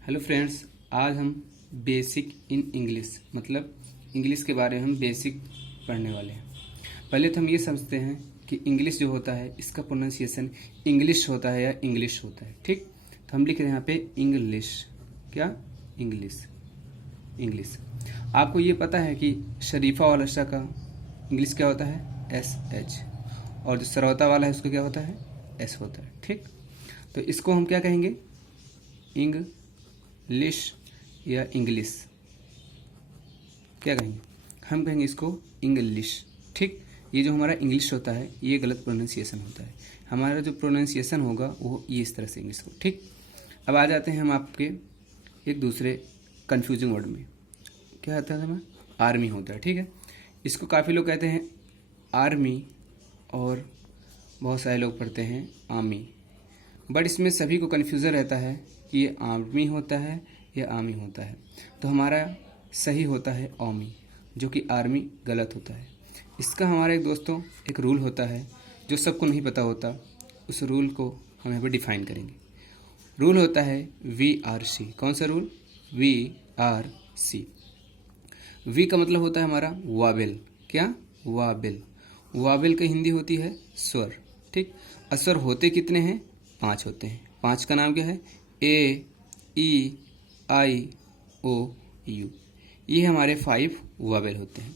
Hello friends, आज हम basic in English मतलब इंग्लिश के बारे में हम बेसिक पढ़ने वाले हैं। पहले तो हम ये समझते हैं कि इंग्लिश जो होता है इसका प्रोनाउंसिएशन इंग्लिश होता है या इंग्लिश होता है। ठीक, तो हम लिख रहे हैं यहाँ पे इंग्लिश। क्या? इंग्लिश। इंग्लिश। आपको ये पता है कि शरीफा वाला श का इंग्लिश क्या होता है? SH। और जो सरौता वाला है उसको क्या होता है? S होता है। ठीक, तो इसको हम क्या कहेंगे? इंग्लिश या इंग्लिश। क्या कहेंगे? हम कहेंगे इसको इंग्लिश। ठीक, ये जो हमारा इंग्लिश होता है ये गलत प्रोनाउंसिएशन होता है। हमारा जो प्रोनाउंसिएशन होगा वो ये इस तरह से इंग्लिश हो। ठीक, अब आ जाते हैं हम आपके एक दूसरे कंफ्यूजिंग वर्ड में। क्या आता है हमें? आर्मी होता है। ठीक है, इसको काफ़ी लोग कहते हैं आर्मी और बहुत सारे लोग पढ़ते हैं आर्मी, बट इसमें सभी को कन्फ्यूज़न रहता है कि ये आर्मी होता है या आर्मी होता है। तो हमारा सही होता है आर्मी, जो कि आर्मी गलत होता है। इसका हमारे दोस्तों एक रूल होता है जो सबको नहीं पता होता। उस रूल को हम यहाँ पर डिफाइन करेंगे। रूल होता है VRC। कौन सा रूल? VRC। वी का मतलब होता है हमारा वावेल। क्या? वावेल। वावेल का हिंदी होती है स्वर। ठीक, अस्वर होते कितने हैं? 5 होते हैं। 5 का नाम क्या है? A, E, I, O, U। ये हमारे 5 वावेल होते हैं।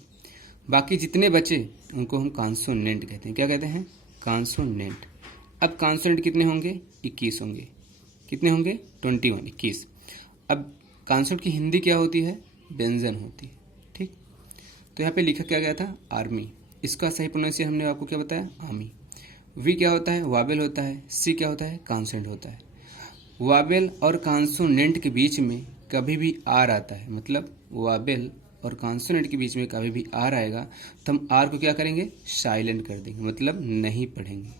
बाकी जितने बचे उनको हम कॉन्सोनेंट कहते हैं। क्या कहते हैं? कॉन्सोनेंट। अब कॉन्सोनेंट कितने होंगे? 21 होंगे। कितने होंगे? 21, 21। अब कॉन्सोनेंट की हिंदी क्या होती है? व्यंजन होती है। ठीक, तो यहाँ पे लिखा क्या गया था? आर्मी। इसका सही प्रोनाउंसिएशन हमने आपको क्या बताया? आर्मी। वी क्या होता है? वावेल होता है। सी क्या होता है? कॉन्सोनेंट होता है। वावेल और कॉन्सोनेंट के बीच में कभी भी आर आता है, मतलब वावेल और कॉन्सोनेंट के बीच में कभी भी आर आएगा तो हम आर को क्या करेंगे? साइलेंट कर देंगे, मतलब नहीं पढ़ेंगे।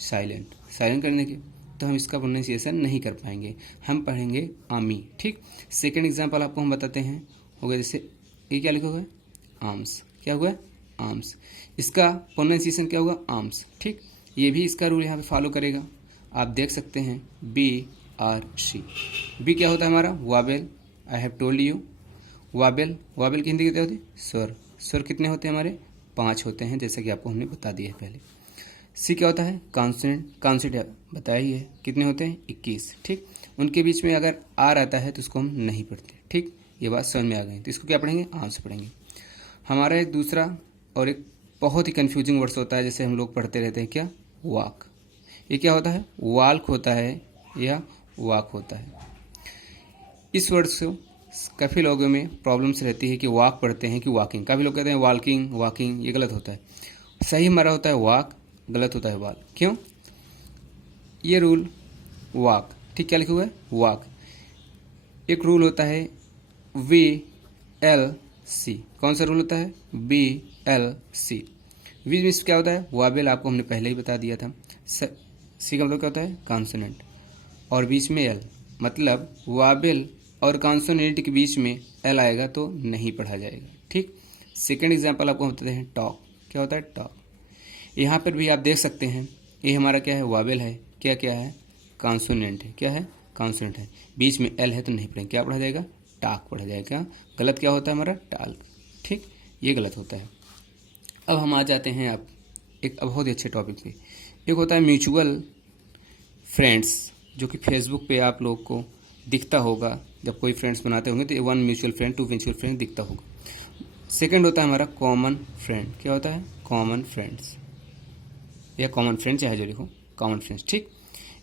साइलेंट। साइलेंट करने के तो हम इसका प्रोनाउंसिएशन नहीं कर पाएंगे, हम पढ़ेंगे आमी। ठीक, सेकेंड एग्जाम्पल आपको हम बताते हैं। हो गया जैसे ये क्या लिखा हुआ है? आर्म्स। क्या हुआ? आर्म्स। इसका प्रोनाउंसिएशन क्या होगा? आर्म्स। ठीक, ये भी इसका रूल यहाँ पे फॉलो करेगा। आप देख सकते हैं BRC। बी क्या होता है हमारा? Wavell. I have told you. Wavell. Wavell की हिंदी कितने होती है? स्वर। स्वर कितने होते हैं हमारे? 5 होते हैं, जैसे कि आपको हमने बता दिया है पहले। सी क्या होता है? कॉन्सोनेंट। कॉन्सोनेंट बताया ही है, कितने होते हैं? 21। ठीक, उनके बीच में अगर आर आता है तो उसको हम नहीं पढ़ते। ठीक, ये बात समझ में आ गई। तो इसको क्या पढ़ेंगे? आर्म्स पढ़ेंगे। हमारा एक दूसरा और एक बहुत ही कन्फ्यूजिंग वर्ड्स होता है, जैसे हम लोग पढ़ते रहते हैं। क्या? वॉक। ये क्या होता है? वाल्क होता है या वॉक होता है। इस वर्ड से काफ़ी लोगों में प्रॉब्लम्स रहती है कि वॉक पढ़ते हैं कि वॉकिंग। काफ़ी लोग कहते हैं वॉकिंग, वॉकिंग। ये गलत होता है। सही हमारा होता है वॉक, गलत होता है वॉक। क्यों? ये रूल वॉक। ठीक, क्या लिखा हुआ है? वॉक। एक रूल होता है VLC। कौन सा रूल होता है? VLC। वी मीन्स क्या होता है? वावेल। आपको हमने पहले ही बता दिया था। सी का मतलब क्या होता है? कॉन्सोनेंट। और बीच में एल, मतलब वावेल और कॉन्सोनेंट के बीच में एल आएगा तो नहीं पढ़ा जाएगा। ठीक, सेकंड एग्जांपल आपको हम बताते हैं टॉक। क्या होता है? टॉक। यहाँ पर भी आप देख सकते हैं ये हमारा क्या है? वावेल है। क्या क्या है? कॉन्सोनेंट है। क्या है? कॉन्सोनेंट है। बीच में एल है तो नहीं पढ़ेंगे। क्या पढ़ा जाएगा? टाक पढ़ा जाएगा। गलत क्या होता है हमारा? टाल्क। ठीक, ये गलत होता है। अब हम आ जाते हैं आप एक बहुत ही अच्छे टॉपिक पे। एक होता है म्यूचुअल फ्रेंड्स, जो कि फेसबुक पे आप लोग को दिखता होगा। जब कोई फ्रेंड्स बनाते होंगे तो 1 म्यूचुअल फ्रेंड, 2 म्यूचुअल फ्रेंड दिखता होगा। सेकंड होता है हमारा कॉमन फ्रेंड। क्या होता है? कॉमन फ्रेंड्स या कॉमन फ्रेंड, चाहे जो लिखो, कॉमन फ्रेंड्स। ठीक,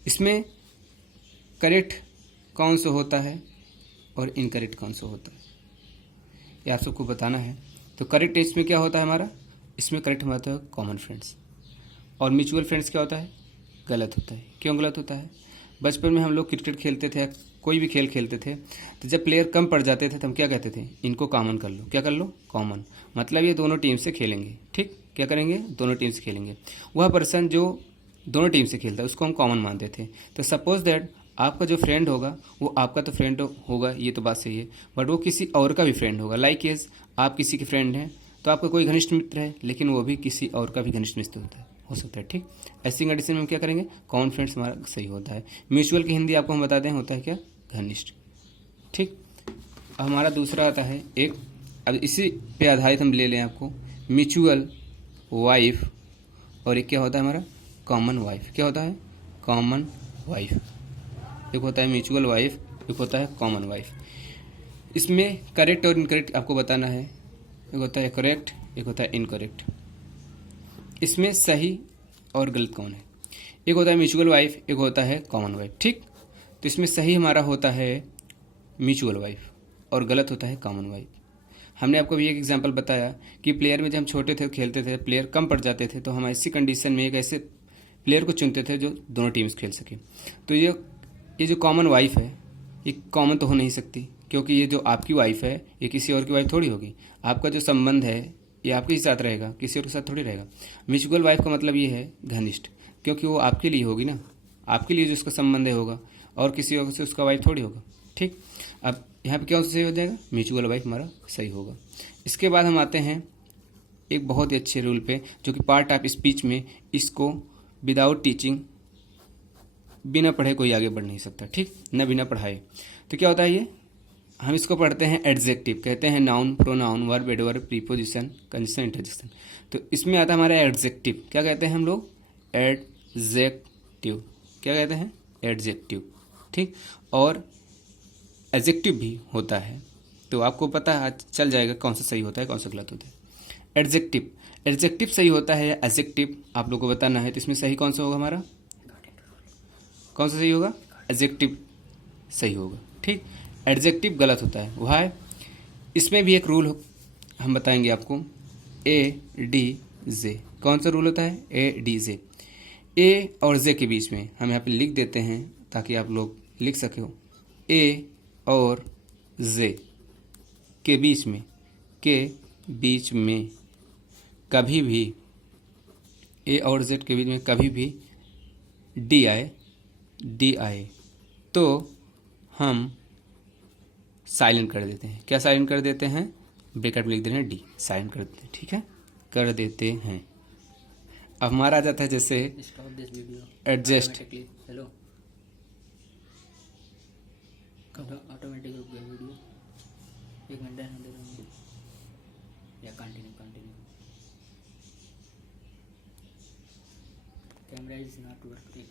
इसमें करेक्ट कौन सा होता है और इनकरेक्ट कौन सा होता है ये आप सबको बताना है। तो करेक्ट इसमें क्या होता है हमारा? इसमें करेक्ट होता है कॉमन फ्रेंड्स। और म्यूचुअल फ्रेंड्स क्या होता है? गलत होता है। क्यों गलत होता है? बचपन में हम लोग क्रिकेट खेलते थे, कोई भी खेल खेलते थे, तो जब प्लेयर कम पड़ जाते थे तो हम क्या कहते थे? इनको कॉमन कर लो। क्या कर लो? कॉमन। मतलब ये दोनों टीम से खेलेंगे। ठीक, क्या करेंगे? दोनों टीम से खेलेंगे। वह पर्सन जो दोनों टीम से खेलता है उसको हम कॉमन मानते थे। तो सपोज दैट आपका जो फ्रेंड होगा वो आपका तो फ्रेंड होगा, ये तो बात सही है, बट वो किसी और का भी फ्रेंड होगा। लाइक एज आप किसी के फ्रेंड हैं तो आपका कोई घनिष्ठ मित्र है, लेकिन वो भी किसी और का भी घनिष्ठ मित्र होता है, हो सकता है। ठीक, ऐसी कंडीशन में हम क्या करेंगे? कॉमन फ्रेंड्स हमारा सही होता है। म्यूचुअल की हिंदी आपको हम बताते हैं होता है क्या? घनिष्ठ। ठीक। अब हमारा दूसरा आता है एक, अब इसी पे आधारित हम ले लें आपको म्यूचुअल वाइफ, और एक क्या होता है हमारा कॉमन वाइफ। क्या होता है कॉमन वाइफ। एक होता है म्यूचुअल वाइफ, एक होता है कॉमन वाइफ। इसमें करेक्ट और इनकरेक्ट आपको बताना है। एक होता है करेक्ट, एक होता है इनकरेक्ट। इसमें सही और गलत कौन है? एक होता है म्यूचुअल वाइफ, एक होता है कॉमन वाइफ। ठीक, तो इसमें सही हमारा होता है म्यूचुअल वाइफ और गलत होता है कॉमन वाइफ। हमने आपको भी एक एग्जांपल बताया कि प्लेयर में जब हम छोटे थे खेलते थे, प्लेयर कम पड़ जाते थे, तो हम ऐसी कंडीशन में एक ऐसे प्लेयर को चुनते थे जो दोनों टीम्स खेल सके। तो ये जो कॉमन वाइफ है, ये कॉमन तो हो नहीं सकती, क्योंकि ये जो आपकी वाइफ है ये किसी और की वाइफ थोड़ी होगी। आपका जो संबंध है ये आपके ही साथ रहेगा, किसी और के साथ थोड़ी रहेगा। म्यूचुअल वाइफ का मतलब ये है घनिष्ठ, क्योंकि वो आपके लिए होगी ना, आपके लिए जो उसका संबंध है होगा, और किसी और से उसका वाइफ थोड़ी होगा। ठीक, अब यहाँ पे क्या सही हो जाएगा? म्यूचुअल वाइफ हमारा सही होगा। इसके बाद हम आते हैं एक बहुत ही अच्छे रूल पे, जो कि पार्ट ऑफ स्पीच में इसको विदाउट टीचिंग, बिना पढ़े कोई आगे बढ़ नहीं सकता। ठीक, न बिना पढ़ाए। तो क्या होता है ये? हम इसको पढ़ते हैं एडजेक्टिव, कहते हैं noun, pronoun, verb, adverb, preposition, condition, interjection. तो इसमें आता है हमारा एडजेक्टिव। क्या कहते हैं हम लोग? एडजेक्टिव। क्या कहते हैं? एडजेक्टिव। ठीक, और एडजेक्टिव भी होता है, तो आपको पता चल जाएगा कौन सा सही होता है कौन सा गलत होता है। एडजेक्टिव, एडजेक्टिव सही होता है या एडजेक्टिव, आप लोग को बताना है। तो इसमें सही कौन सा होगा हमारा? कौन सा सही होगा? एडजेक्टिव सही होगा। ठीक, एडजेक्टिव गलत होता है। वाई? इसमें भी एक रूल हम बताएंगे आपको, ए डी जे। कौन सा रूल होता है? A D J. ए और जे के बीच में हम यहाँ पे लिख देते हैं ताकि आप लोग लिख सके हो। ए और जे के बीच में, कभी भी, ए और जेड के बीच में कभी भी डी आए तो हम साइलेंट कर देते हैं। क्या साइलेंट कर देते हैं? ब्रैकेट में लिख दे रहे हैं डी, साइलेंट कर देते हैं। ठीक है, कर देते हैं। अब हमारा आ जाता है जैसे एडजस्ट। हेलो, ऑटोमेटिक रुक गया वीडियो, 1 घंटा है दे रहा हूँ या continue camera is not working.